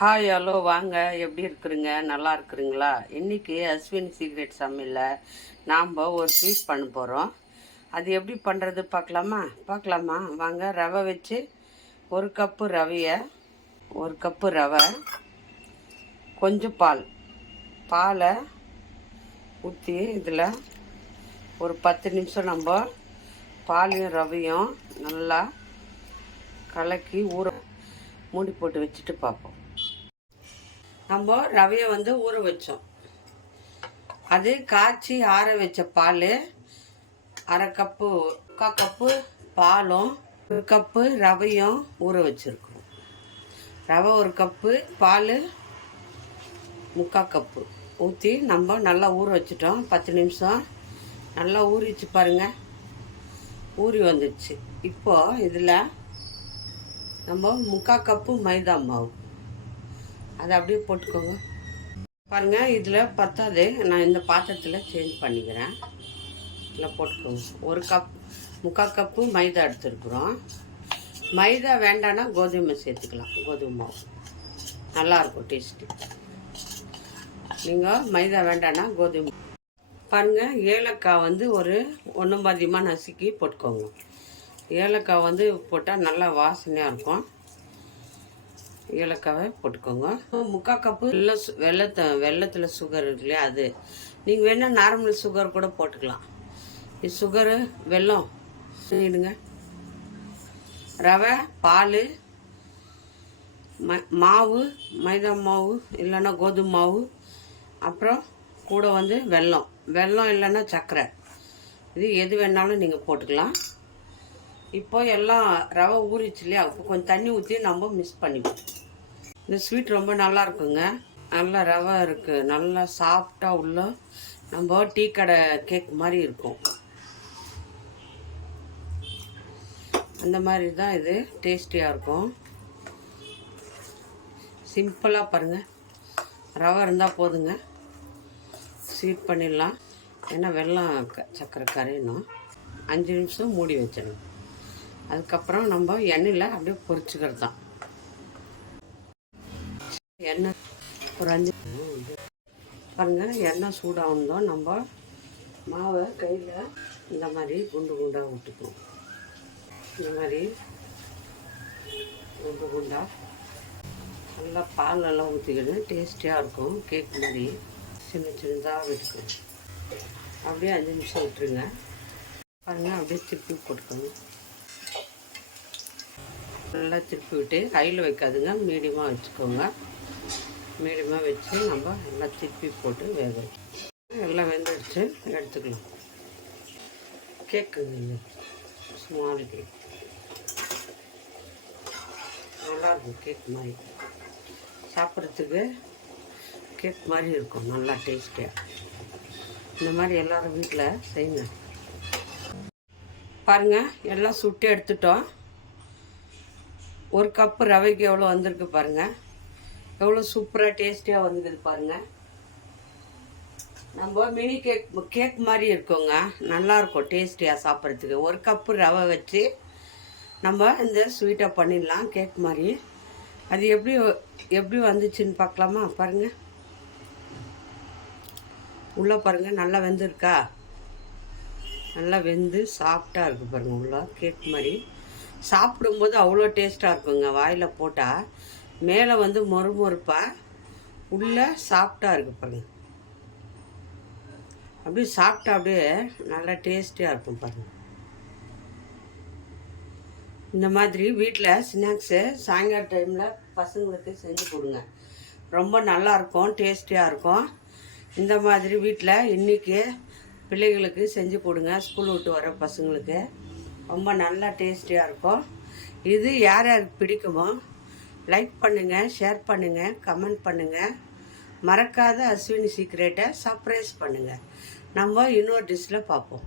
Hi hello வாங்க, எப்படி இருக்கிறீங்க? நல்லா இருக்கிறீங்களா? இன்றைக்கி அஸ்வின் சீக்ரெட் சமையலில் நாம் ஒரு ஸ்வீட் பண்ண போகிறோம். அது எப்படி பண்ணுறது பார்க்கலாமா வாங்க. ரவை வச்சு ஒரு கப்பு ரவை, கொஞ்சம் பாலை ஊற்றி இதில் ஒரு 10 நிமிஷம் நம்ம பாலையும் ரவையும் நல்லா கலக்கி மூடி போட்டு வச்சுட்டு பார்ப்போம். நம்ம ரவையை ஊற வச்சோம். அது காய்ச்சி ஆற வச்ச பால் அரை கப்பு, 3/4 கப்பு பாலும் 1 கப்பு ரவையும் ஊற வச்சுருக்கோம். ரவை 1 கப்பு, பால் 3/4 கப்பு ஊற்றி நம்ம நல்லா ஊற வச்சிட்டோம். 10 நிமிஷம் நல்லா ஊறிச்சு பாருங்கள், ஊறி வந்துடுச்சு. இப்போது இதில் நம்ம 3/4 கப்பு மைதா மாவு அதை அப்படியே போட்டுக்கோங்க. பாருங்கள், இதில் பத்தாது, நான் இந்த பாத்திரத்தில் சேஞ்ச் பண்ணிக்கிறேன். இதில் போட்டுக்கோங்க. 3/4 கப்பு மைதா எடுத்துருக்குறோம். மைதா வேண்டான்னா கோதுமை சேர்த்துக்கலாம். கோதுமை மாவு நல்லாயிருக்கும் டேஸ்ட்டு. நீங்கள் மைதா வேண்டான்னா கோதுமை. பாருங்கள், ஏலக்காய் ஒரு 1 பாதியமாக நசுக்கி போட்டுக்கோங்க. ஏலக்காய் போட்டால் நல்லா வாசனையாக இருக்கும். ஏலக்காவை போட்டுக்கோங்க. 3/4 கப்பு வெள்ளத்தில் சுகர் இருக்கு இல்லையா, அது நீங்கள் வேணால் நார்மல் சுகர் கூட போட்டுக்கலாம். இது சுகரு, வெல்லம் இடுங்க. ரவை, பால், மாவு, மைதா மாவு இல்லைன்னா கோதுமை மாவு, அப்புறம் கூட வெல்லம் இல்லைன்னா சர்க்கரை, இது எது வேணாலும் நீங்கள் போட்டுக்கலாம். இப்போ எல்லாம் ரவை ஊறிச்சு இல்லையா, கொஞ்சம் தண்ணி ஊற்றி நம்ம மிக்ஸ் பண்ணிப்போம். இந்த ஸ்வீட் ரொம்ப நல்லா இருக்குங்க. நல்லா ரவை இருக்குது, நல்லா சாஃப்டாக உள்ள நம்ம டீ கடை கேக் மாதிரி இருக்கும். அந்த மாதிரி தான் இது டேஸ்டியாக இருக்கும். சிம்பிளாக பாருங்கள், ரவை இருந்தால் போதுங்க, ஸ்வீட் பண்ணிடலாம். ஏன்னா வெல்லம் சர்க்கரை கரையணும். 5 நிமிஷம் மூடி வச்சிடணும். அதுக்கப்புறம் நம்ம எண்ணெயில் அப்படியே பொரிச்சுக்கிறது தான். எண்ணெய் ஒரு 5 பாருங்கள், எண்ணெய் சூடாகணும். நம்ம மாவை கையில் இந்த மாதிரி குண்டு குண்டாக விட்டுக்கணும். இந்த மாதிரி குண்டு குண்டாக நல்லா பாலெல்லாம் ஊற்றிக்கணும். டேஸ்டியாக இருக்கும். கேக் மாதிரி சின்னதாக விட்டுக்கணும். அப்படியே 5 நிமிஷம் விட்டுருங்க. பாருங்கள், அப்படியே திருப்பி போட்டுக்கோங்க. நல்லா திருப்பி விட்டு கையில் வைக்காதுங்க, மீடியமாக வச்சுக்கோங்க. மீடியமாக வச்சு நம்ம நல்லா திருப்பி போட்டு வேகணும். எல்லாம் வெந்துடுச்சு, எடுத்துக்கலாம். கேக்குங்க, ஸ்மால் கேக் நல்லாயிருக்கும். கேக் மாதிரி சாப்பிட்றதுக்கு கேக் மாதிரி இருக்கும், நல்லா டேஸ்டியாக. இந்த மாதிரி எல்லோரும் வீட்டில் செய்யுங்க. பாருங்கள், எல்லாம் சுட்டு எடுத்துட்டோம். 1 கப்பு ரவைக்கு எவ்வளோ வந்திருக்கு பாருங்கள், எவ்வளோ சூப்பராக டேஸ்டியாக வந்துக்குது பாருங்கள். நம்ம மினி கேக் மாதிரி இருக்குங்க, நல்லாயிருக்கும் டேஸ்டியாக சாப்பிட்றதுக்கு. 1 கப்பு ரவை வச்சு நம்ம இந்த ஸ்வீட்டை பண்ணிடலாம், கேக் மாதிரி. அது எப்படி வந்துச்சுன்னு பார்க்கலாமா? பாருங்கள், உள்ளே பாருங்கள், நல்லா வெந்திருக்கா? நல்லா வெந்து சாஃப்டாக இருக்குது பாருங்கள். உள்ள கேக் மாதிரி சாப்பிடும்போது அவ்வளோ டேஸ்ட்டாக இருக்குங்க. வாயில் போட்டால் மேலே மொறுமொறுப்பாக, உள்ளே சாஃப்டாக இருக்குது பாருங்கள். அப்படியே சாப்பிட்டா அப்படியே நல்லா டேஸ்டியாக இருக்கும் பாருங்கள். இந்த மாதிரி வீட்டில் ஸ்நாக்ஸு சாயங்கால டைமில் பசங்களுக்கு செஞ்சு கொடுங்க, ரொம்ப நல்லாயிருக்கும், டேஸ்டியாக இருக்கும். இந்த மாதிரி வீட்டில் இன்றைக்கி பிள்ளைங்களுக்கு செஞ்சு கொடுங்க, ஸ்கூல் விட்டு வர பசங்களுக்கு. ரொம்ப நல்லா டேஸ்டியாக இருக்கும். இது யார் யாருக்கு பிடிக்குமோ லைக் பண்ணுங்கள், ஷேர் பண்ணுங்கள், கமெண்ட் பண்ணுங்கள். மறக்காத அஸ்வினி சீக்ரெட்டை சர்ப்ரைஸ் பண்ணுங்கள். நம்ம இன்னொரு டிஷ்ஷில் பார்ப்போம்.